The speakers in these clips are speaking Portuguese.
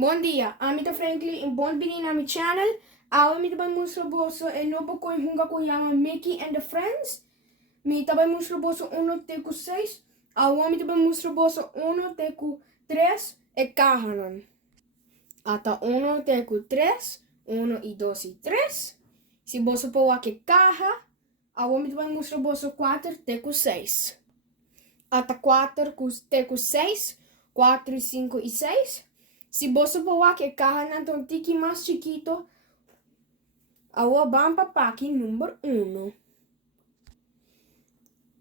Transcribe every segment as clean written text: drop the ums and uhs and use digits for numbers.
Bom dia, I'm Franklin and bom bini na mi channel. Awa mi tabay musro boso e nobo ko hunga ko yama Mickey and the Friends. Mi tabay musro boso 1 teku 6. Awa mi tabay musro boso 1 teku 3 e kahanan. Ata 1 teku 3, 1 e 2 e 3. Si boso po wake kaha. Awa mi tabay musro boso 4 teku 6. Ata 4 teku 6, 4 e 5 e 6. Si boso po wake kahanan ton tiki mas chiquito, awa bampa paki number 1.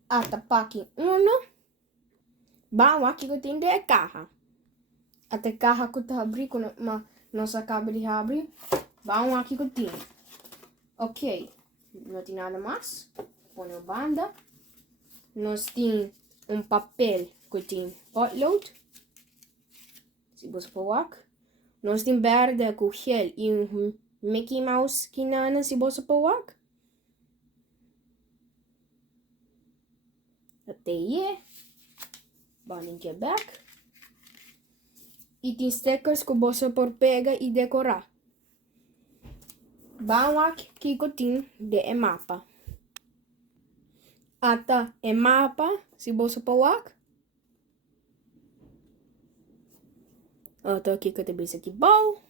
Ata paki 1, ba wake ko tinde e caja. Ata caja ko abri con ma nossa acaba de abrir, ba wake ko tinde. Ok, não tem nada mais. Põe a banda. Nós tem papel que tem potlood. Si boso po wak. Nós tem verde com gel e Mickey Mouse kinana si boso po wak. Até aí. Banin que back. E tem stickers que boso por pega e decorar. Bawak kiko tem de mapa. Ata mapa si boso po wak. Ata aqui que eu te bisa aqui bom.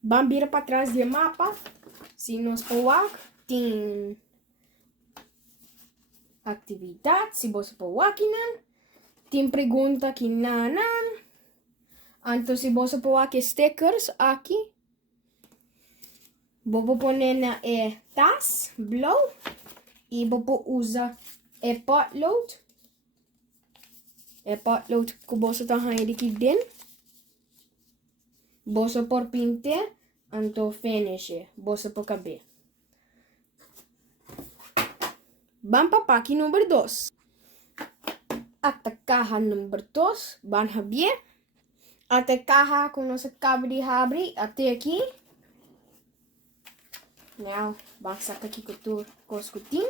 Bambira para trás do mapa. Se nós pôr tem atividade. Se você pôr aqui, tem pergunta aqui, não. Então, se você pôr aqui stickers aqui. Vou pôr na tas, blow. E vou usar potload. Potload que você está aqui dentro. Você por pintar. Então, finish. Você por caber. Vamos para aqui número 2. Até caja número 2. Vamos ver. Até caja com nossa cabo de abrir. Até aqui. Now, vamos sacar aqui com o coscutinho.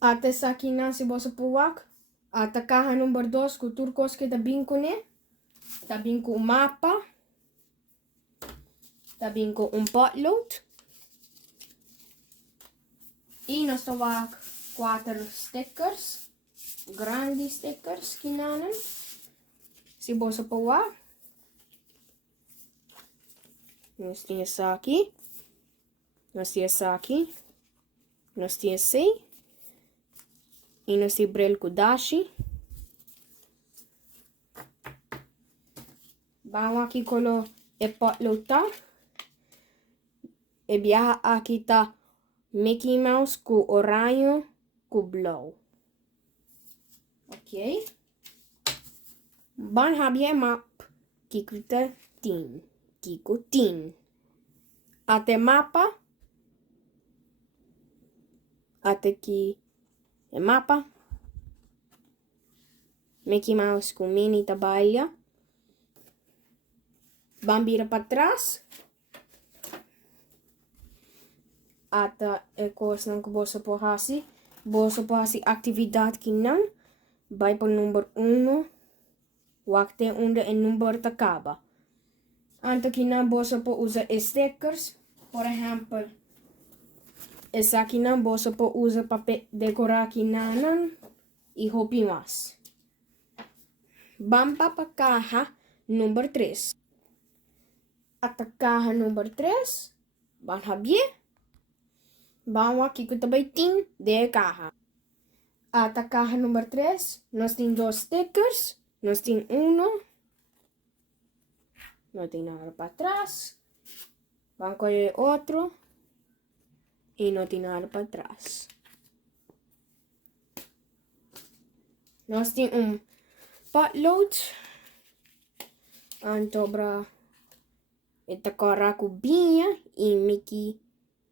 Até aqui nasi você puak. Até caja número 2 com o turcos que tá bem com né. Tá bem com o mapa. Tá bem com potload. E nós temos 4 stickers. Grandes stickers que nanan. Se você puak. Nós temos essa aqui. Nós temos essa aqui. Nós temos essa. E nós temos brel kudashi. Vamos aqui com o potlood tá. E viaja aqui tá Mickey Mouse com oranho com blue. Ok. Vamos ver map. Kikuta tin. Kikutin. Até mapa. Até aqui é mapa. Mickey Mouse com mini trabalha. Bambira para trás. Até é coisa que você pode fazer. Você pode fazer atividade que não. Vai para o número 1. Wakte onde o número acaba. Antes que não você pode usar stickers. Por exemplo. Essa aqui não você pode usar para decorar aqui não. E roupa mais. Vamos para a caixa número 3. Até caixa número 3. Vamos ver. Vamos aqui que também tem de caixa. Até caixa número 3. Nós temos 2 stickers. Nós temos 1. Não tem nada para trás. Vamos colher outro. E não tem nada para trás. Nós temos potload. Então, para esta cora cubinha e Mickey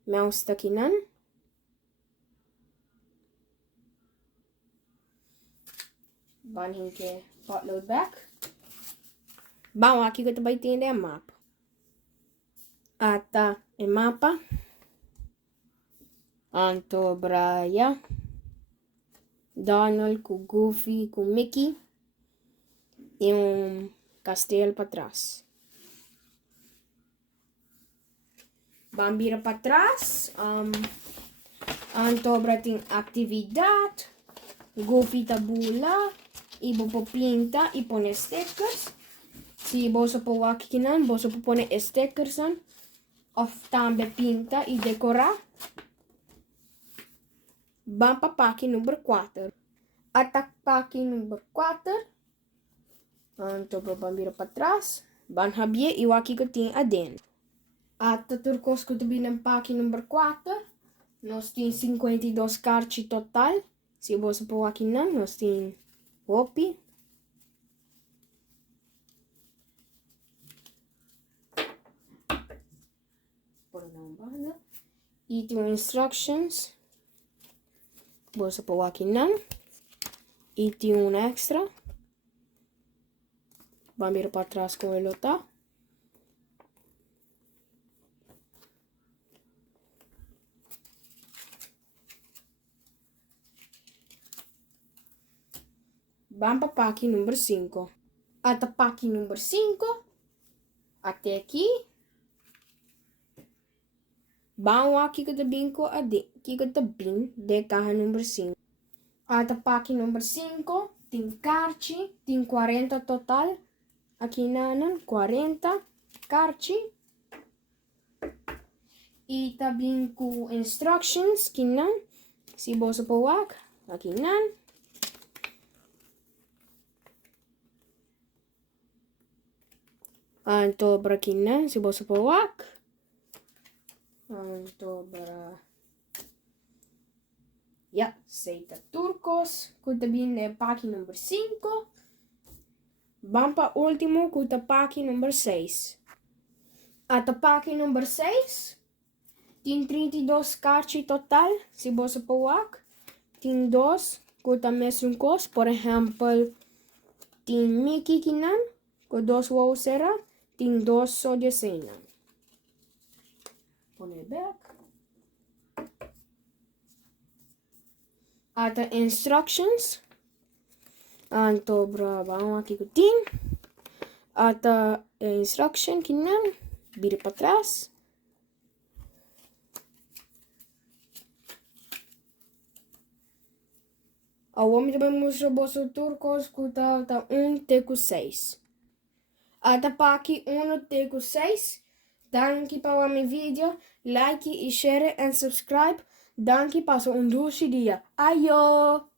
Mouse tá aqui não. Vamos que potload back. Bom, aqui que também tem a mapa. Ata e mapa. Anto Braya. Donald com Goofy com Mickey. E castelo para trás. Vamos para trás. Antobra tem atividade. Goofy tabula. Ibo po pinta e pone stickers. Se você pôr aqui não, você pode pôr stickers of também pinta e decorar. Vamos para página número 4. Até página número 4. Então, vamos para trás. Vamos ver e o aqui que tem adentro. Até turcos que tem na página número 4. Nós temos 52 cartas total. Se você pôr aqui não, nós temos Hopi. E tem instructions. Você pôr aqui não. E tem extra. Vamos ir para trás com ele, tá? Vamos para a página número 5. Até a página número 5. Até aqui. Vamos aqui que também de carro número 5. Até a página número 5. Tem carte. Tem 40 total. Aqui não, 40 carte. E também com instructions. Aqui não. Se você pôr aqui não. Então, para aqui não. Se você pôr então, para... Ja, seita turcos. Que também é página número 5. Vamos para o último, que é a página número 6. Até a página número 6. Tem 32 cartas total. Se você pôr tem 2 que é a mesma coisa. Por exemplo, tem Mickey que não. Que 2 vão ser. Tem 2 só de cena. Põe back. Até instructions. Então, vamos aqui que tem. Até instruction que não. Vira para trás. O homem também mostrou bolso turcos que está 1,6. Até para aqui 1,6. Danke para o meu vídeo. Like e share e subscribe. Danke para um doce dia. Aio!